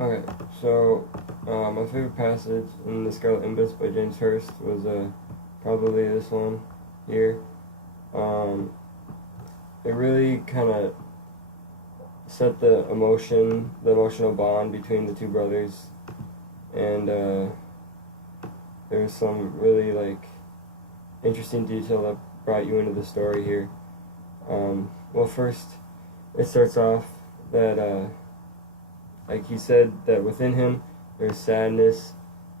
Okay, so my favorite passage in the Scarlet Ibis by James Hurst was probably this one here. Um, it really kind of set the emotional bond between the two brothers, and there was some really interesting detail that brought you into the story here. Well, first, it starts off that like he said that within him there's sadness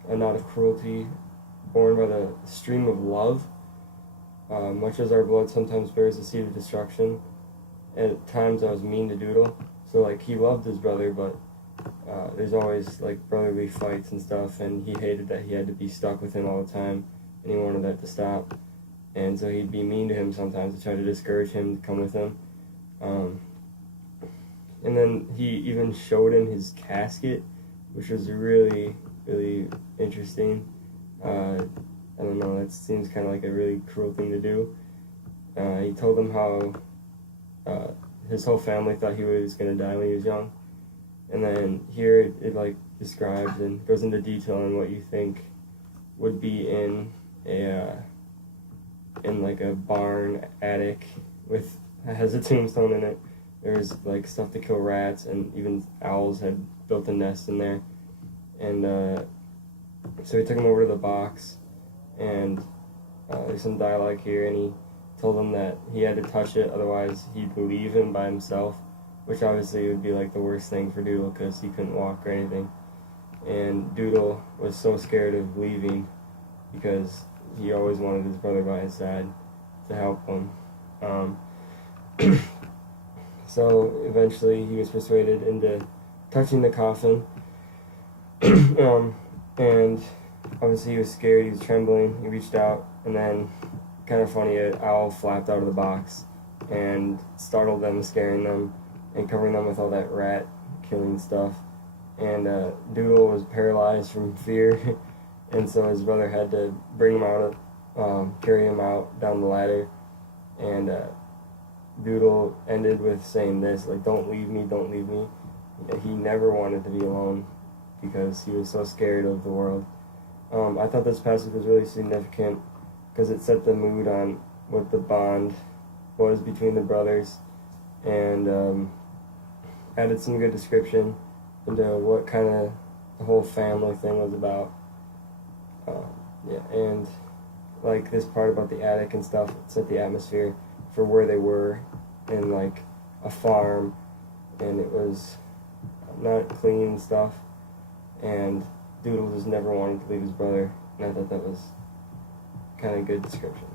and not of cruelty, born by the stream of love. Much as our blood sometimes bears the seed of destruction, at times I was mean to Doodle. So he loved his brother, but there's always brotherly fights and stuff, and he hated that he had to be stuck with him all the time, and he wanted that to stop. And so he'd be mean to him sometimes to try to discourage him to come with him. And then he even showed him his casket, which was really, really interesting. I don't know, that seems kind of like a really cruel thing to do. He told him how his whole family thought he was going to die when he was young. And then here it describes and goes into detail on what you think would be in a barn attic has a tombstone in it. There's stuff to kill rats, and even owls had built a nest in there. And so he took him over to the box, and there's some dialogue here, and he told him that he had to touch it, otherwise he'd leave him by himself, which obviously would be the worst thing for Doodle because he couldn't walk or anything. And Doodle was so scared of leaving because he always wanted his brother by his side to help him. So eventually he was persuaded into touching the coffin, and obviously he was scared, he was trembling, he reached out, and then, kind of funny, an owl flapped out of the box and startled them, scaring them, and covering them with all that rat killing stuff. And Doodle was paralyzed from fear, and so his brother had to bring him out, carry him out down the ladder, and Doodle ended with saying this, don't leave me, don't leave me. He never wanted to be alone because he was so scared of the world. I thought this passage was really significant because it set the mood on what the bond was between the brothers, and added some good description into what kind of the whole family thing was about. And this part about the attic and stuff, it set the atmosphere for where they were in a farm, and it was not clean and stuff, and Doodle just never wanted to leave his brother, and I thought that was kind of good description.